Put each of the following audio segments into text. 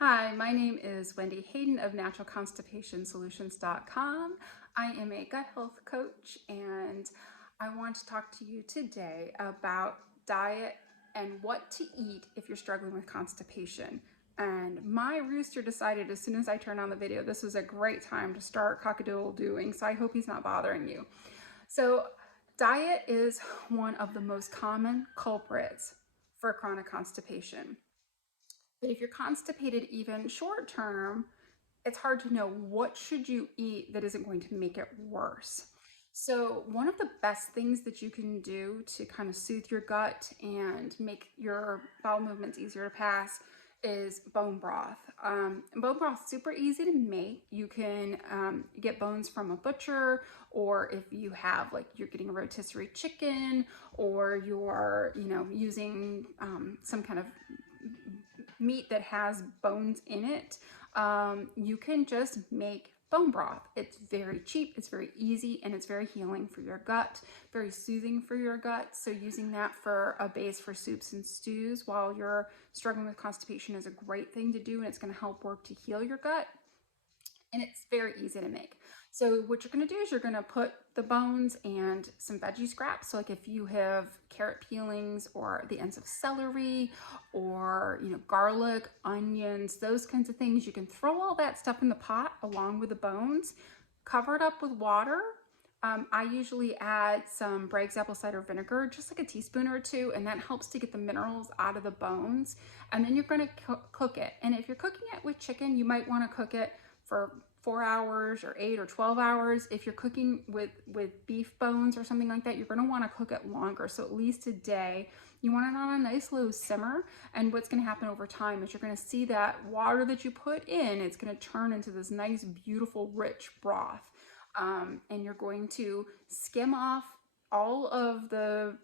Hi, my name is Wendy Hayden of naturalconstipationsolutions.com. I am a gut health coach and I want to talk to you today about diet and what to eat if you're struggling with constipation. And my rooster decided as soon as I turned on the video, this was a great time to start cock-a-doodle-dooing, so I hope he's not bothering you. So diet is one of the most common culprits for chronic constipation. But if you're constipated even short term, it's hard to know what should you eat that isn't going to make it worse. So one of the best things that you can do to kind of soothe your gut and make your bowel movements easier to pass is bone broth. Bone broth is super easy to make. You can get bones from a butcher, or if you have you're getting a rotisserie chicken, or you're using some kind of meat that has bones in it, you can just make bone broth. It's very cheap, it's very easy, and it's very healing for your gut, very soothing for your gut. So using that for a base for soups and stews while you're struggling with constipation is a great thing to do, and it's going to help work to heal your gut. And it's very easy to make. So what you're going to do is you're going to put the bones and some veggie scraps. So like if you have carrot peelings or the ends of celery or garlic, onions, those kinds of things, you can throw all that stuff in the pot along with the bones, cover it up with water. I usually add some Bragg's apple cider vinegar, just like a teaspoon or two, and that helps to get the minerals out of the bones. And then you're going to cook it. And if you're cooking it with chicken, you might want to cook it for 4 hours or 8 or 12 hours. If you're cooking with beef bones or something like that, you're going to want to cook it longer. So at least a day. You want it on a nice low simmer. And what's going to happen over time is you're going to see that water that you put in, it's going to turn into this nice, beautiful, rich broth. And you're going to skim off all of the,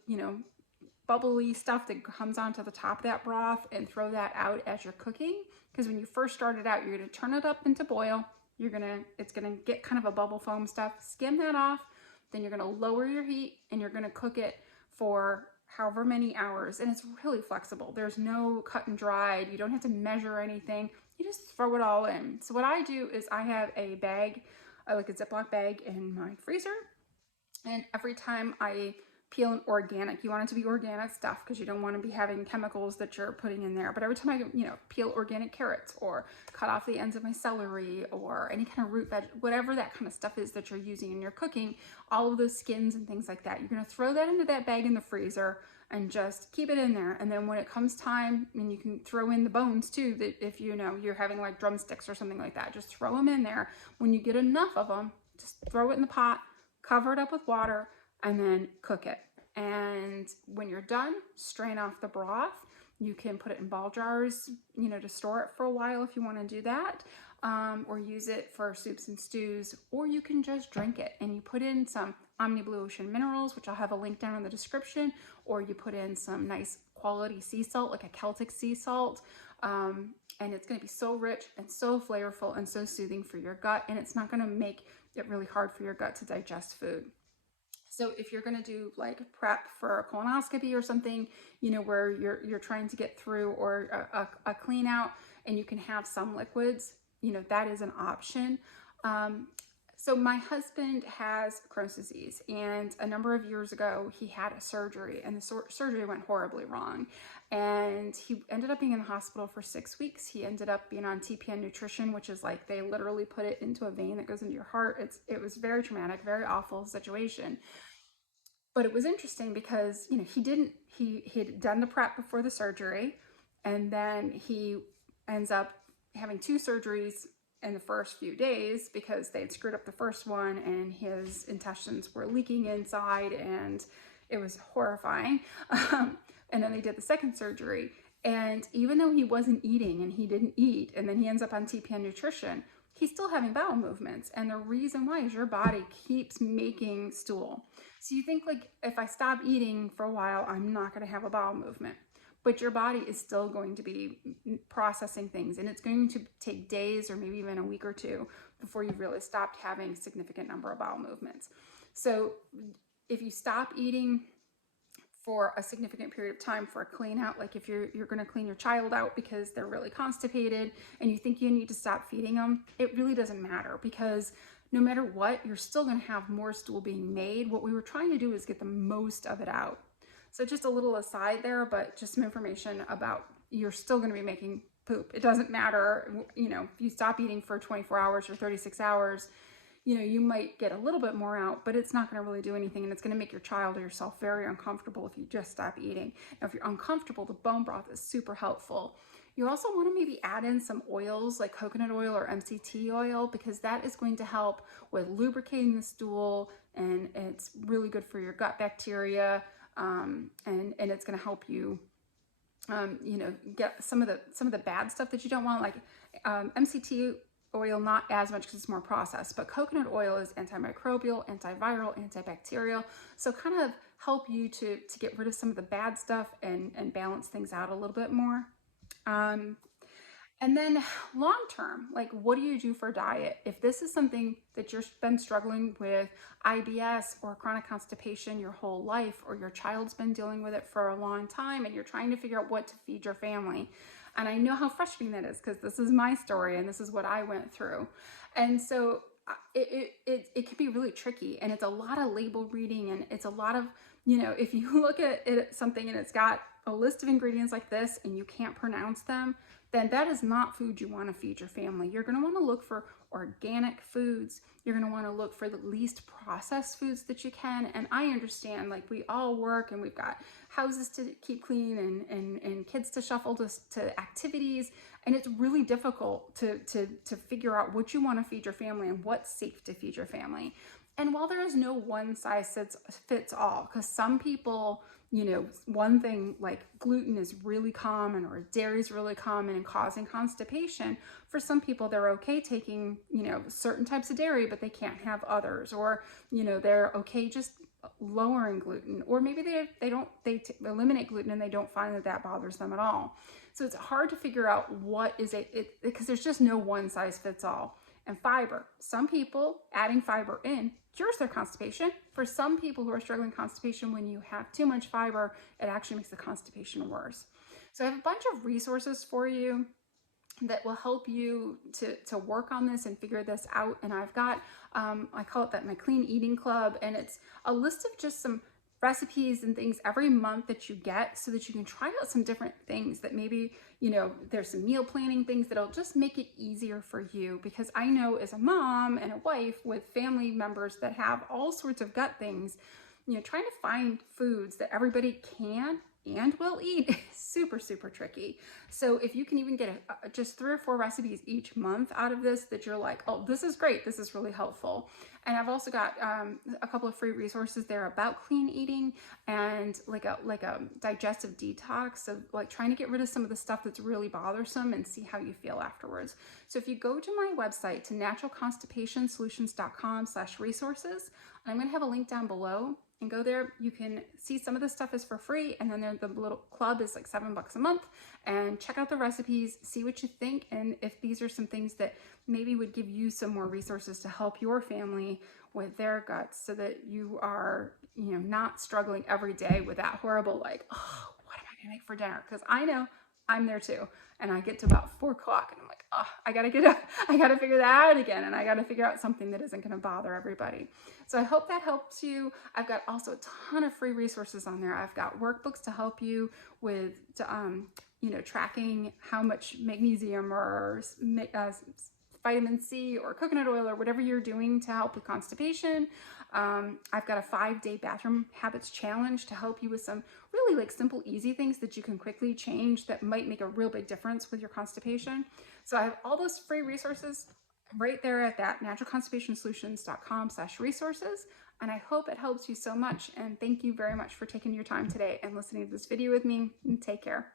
bubbly stuff that comes onto the top of that broth and throw that out as you're cooking. Because when you first start it out, you're going to turn it up into boil. It's going to get kind of a bubble foam stuff. Skim that off. Then you're going to lower your heat and you're going to cook it for however many hours. And it's really flexible. There's no cut and dried. You don't have to measure anything. You just throw it all in. So what I do is I have a bag, like a Ziploc bag in my freezer. And every time I peel an organic, you want it to be organic stuff because you don't want to be having chemicals that you're putting in there. But every time I peel organic carrots or cut off the ends of my celery or any kind of root veg, whatever that kind of stuff is that you're using in your cooking, all of those skins and things like that, you're going to throw that into that bag in the freezer and just keep it in there. And then when it comes time, and you can throw in the bones too, that if you're having like drumsticks or something like that, just throw them in there. When you get enough of them, just throw it in the pot, cover it up with water, and then cook it. And when you're done, strain off the broth. You can put it in ball jars, to store it for a while if you want to do that, or use it for soups and stews, or you can just drink it. And you put in some Omni Blue Ocean minerals, which I'll have a link down in the description, or you put in some nice quality sea salt, like a Celtic sea salt. And it's going to be so rich and so flavorful and so soothing for your gut, and it's not going to make it really hard for your gut to digest food. So if you're going to do like prep for a colonoscopy or something, where you're trying to get through, or a clean out, and you can have some liquids, that is an option. So my husband has Crohn's disease, and a number of years ago he had a surgery, and the surgery went horribly wrong, and he ended up being in the hospital for 6 weeks. He ended up being on TPN nutrition, which is like they literally put it into a vein that goes into your heart. It was very traumatic, very awful situation. But it was interesting because he had done the prep before the surgery, and then he ends up having 2 surgeries in the first few days because they'd screwed up the first one and his intestines were leaking inside, and it was horrifying. And then they did the second surgery, and even though he wasn't eating and he didn't eat, and then he ends up on TPN nutrition, he's still having bowel movements. And the reason why is your body keeps making stool. So you think like, if I stop eating for a while, I'm not going to have a bowel movement. But your body is still going to be processing things, and it's going to take days or maybe even a week or 2 before you've really stopped having a significant number of bowel movements. So if you stop eating for a significant period of time for a clean out. Like if you're going to clean your child out because they're really constipated and you think you need to stop feeding them, it really doesn't matter, because no matter what, you're still going to have more stool being made. What we were trying to do is get the most of it out. So just a little aside there, but just some information about, you're still going to be making poop. It doesn't matter, if you stop eating for 24 hours or 36 hours, you might get a little bit more out, but it's not going to really do anything, and it's going to make your child or yourself very uncomfortable if you just stop eating. Now, if you're uncomfortable, the bone broth is super helpful. You also want to maybe add in some oils like coconut oil or MCT oil, because that is going to help with lubricating the stool, and it's really good for your gut bacteria, and it's going to help you get some of the bad stuff that you don't want, like MCT oil, not as much because it's more processed, but coconut oil is antimicrobial, antiviral, antibacterial, so kind of help you to get rid of some of the bad stuff and balance things out a little bit more. And then long term, like, what do you do for diet? If this is something that you've been struggling with, IBS or chronic constipation your whole life, or your child's been dealing with it for a long time and you're trying to figure out what to feed your family. And I know how frustrating that is, because this is my story and this is what I went through. And so it can be really tricky, and it's a lot of label reading, and it's a lot of, if you look at something and it's got a list of ingredients like this and you can't pronounce them, then that is not food you want to feed your family. You're going to want to look for organic foods. You're going to want to look for the least processed foods that you can. And I understand, like, we all work and we've got houses to keep clean and kids to shuffle to activities. And it's really difficult to figure out what you want to feed your family and what's safe to feed your family. And while there is no one size fits all, because some people, one thing like gluten is really common, or dairy is really common and causing constipation. For some people, they're okay taking, certain types of dairy, but they can't have others, or, they're okay just lowering gluten, or maybe they eliminate gluten and they don't find that bothers them at all. So it's hard to figure out what is it, because there's just no one size fits all. And fiber, some people adding fiber in cures their constipation. For some people who are struggling with constipation, when you have too much fiber, it actually makes the constipation worse. So I have a bunch of resources for you that will help you to work on this and figure this out. And I've got, I call it my Clean Eating Club, and it's a list of just some recipes and things every month that you get, so that you can try out some different things that maybe, there's some meal planning things that'll just make it easier for you. Because I know, as a mom and a wife with family members that have all sorts of gut things, trying to find foods that everybody can and will eat is super, super tricky. So if you can even get just 3 or 4 recipes each month out of this, that you're like, oh, this is great, this is really helpful. And I've also got a couple of free resources there about clean eating, and like a digestive detox of like trying to get rid of some of the stuff that's really bothersome and see how you feel afterwards. So if you go to my website, to naturalconstipationsolutions.com/resources, I'm going to have a link down below, and go there. You can see some of the stuff is for free, and then the little club is like $7 a month, and check out the recipes, see what you think, and if these are some things that maybe would give you some more resources to help your family with their guts, so that you are, not struggling every day with that horrible, like, oh, what am I gonna make for dinner? Because I know I'm there too, and I get to about 4 o'clock and I'm like, oh, I gotta figure that out again, and I gotta figure out something that isn't gonna bother everybody. So I hope that helps you. I've got also a ton of free resources on there. I've got workbooks to help you with, tracking how much magnesium or vitamin C or coconut oil or whatever you're doing to help with constipation. I've got a 5-day bathroom habits challenge to help you with some really like simple, easy things that you can quickly change that might make a real big difference with your constipation. So I have all those free resources right there at that naturalconstipationsolutions.com/resources. And I hope it helps you so much. And thank you very much for taking your time today and listening to this video with me. And take care.